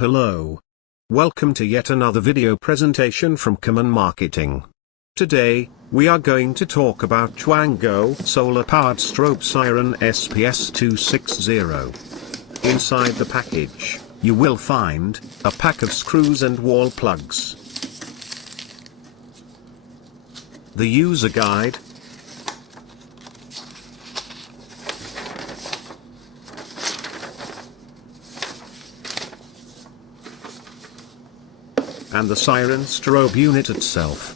Hello. Welcome to yet another video presentation from Common Marketing. Today, we are going to talk about Chuango solar-powered Strobe Siren SPS-260. Inside the package, you will find a pack of screws and wall plugs, the user guide, and the siren strobe unit itself.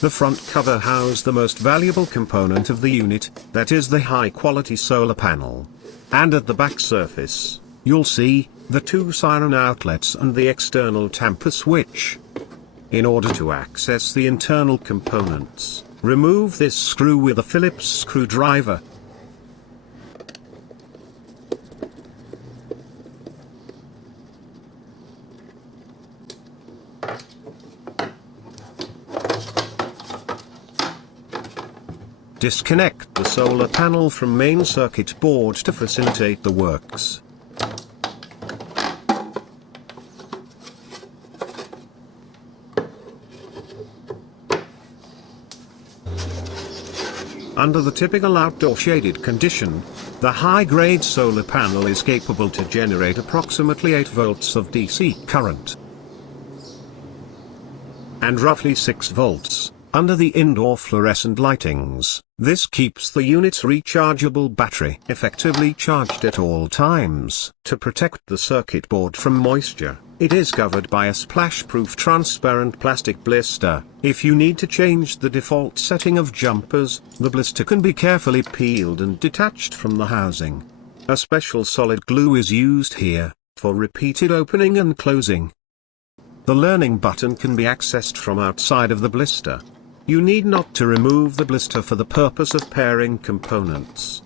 The front cover houses the most valuable component of the unit, that is the high-quality solar panel. And at the back surface, you'll see the two siren outlets and the external tamper switch. In order to access the internal components, remove this screw with a Phillips screwdriver. Disconnect the solar panel from main circuit board to facilitate the works. Under the typical outdoor shaded condition, the high-grade solar panel is capable to generate approximately 8 volts of DC current and roughly 6 volts under the indoor fluorescent lightings. This keeps the unit's rechargeable battery effectively charged at all times. To protect the circuit board from moisture, it is covered by a splash-proof transparent plastic blister. If you need to change the default setting of jumpers, the blister can be carefully peeled and detached from the housing. A special solid glue is used here, for repeated opening and closing. The learning button can be accessed from outside of the blister. You need not to remove the blister for the purpose of pairing components.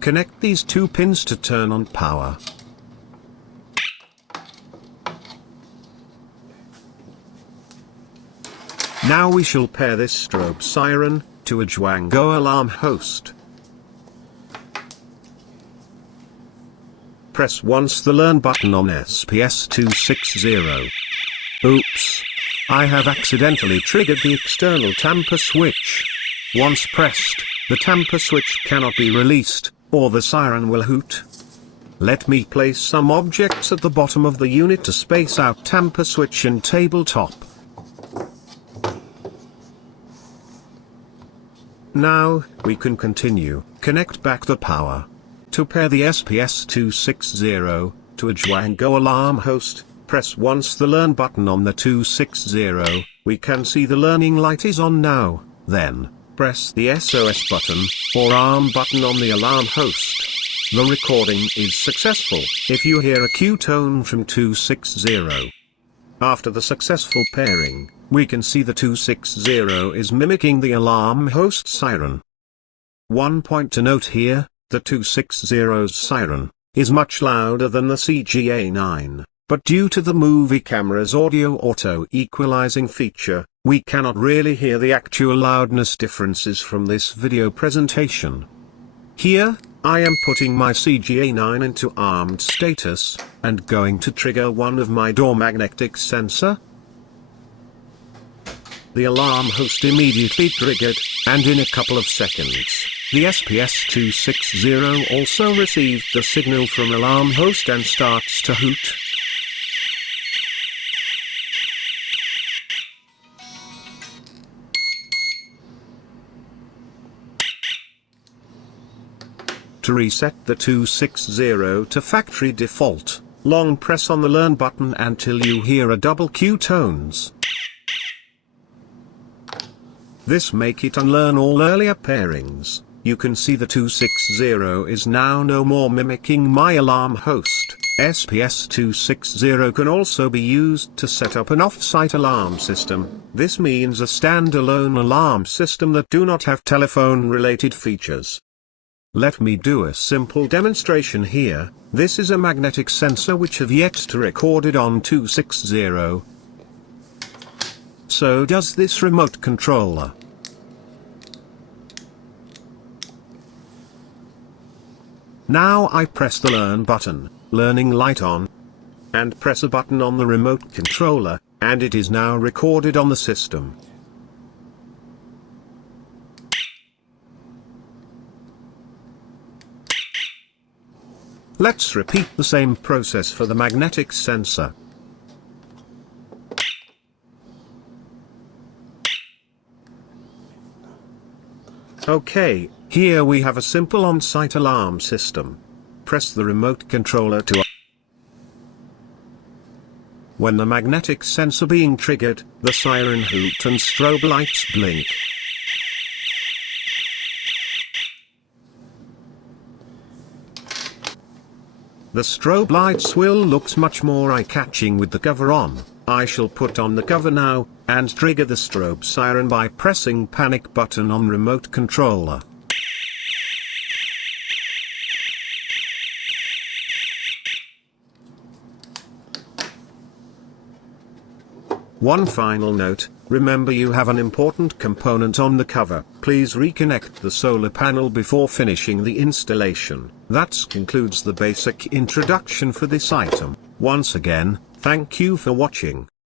Connect these two pins to turn on power. Now we shall pair this strobe siren to a Chuango alarm host. Press once the Learn button on SPS-260. Oops! I have accidentally triggered the external tamper switch. Once pressed, the tamper switch cannot be released, or the siren will hoot. Let me place some objects at the bottom of the unit to space out tamper switch and tabletop. Now, we can continue. Connect back the power. To pair the SPS-260 to a Chuango alarm host, press once the Learn button on the 260. We can see the learning light is on now. Then, press the SOS button, or arm button on the alarm host. The recording is successful, if you hear a Q tone from 260. After the successful pairing, we can see the 260 is mimicking the alarm host siren. One point to note here: the 260's siren is much louder than the CGA9, but due to the movie camera's audio auto-equalizing feature, we cannot really hear the actual loudness differences from this video presentation. Here, I am putting my CGA9 into armed status, and going to trigger one of my door magnetic sensor. The alarm host immediately triggered, and in a couple of seconds, the SPS-260 also received the signal from alarm host and starts to hoot. To reset the 260 to factory default, long press on the Learn button until you hear a double Q tones. This make it unlearn all earlier pairings. You can see the 260 is now no more mimicking my alarm host. SPS-260 can also be used to set up an off-site alarm system. This means a standalone alarm system that do not have telephone-related features. Let me do a simple demonstration here. This is a magnetic sensor which have yet to recorded on 260. So does this remote controller. Now I press the Learn button, learning light on, and press a button on the remote controller, and it is now recorded on the system. Let's repeat the same process for the magnetic sensor. Okay, here we have a simple on-site alarm system. Press the remote controller to when the magnetic sensor being triggered, the siren hoot and strobe lights blink. The strobe lights will look much more eye-catching with the cover on. I shall put on the cover now, and trigger the strobe siren by pressing panic button on remote controller. One final note, remember you have an important component on the cover. Please reconnect the solar panel before finishing the installation. That concludes the basic introduction for this item. Once again, thank you for watching.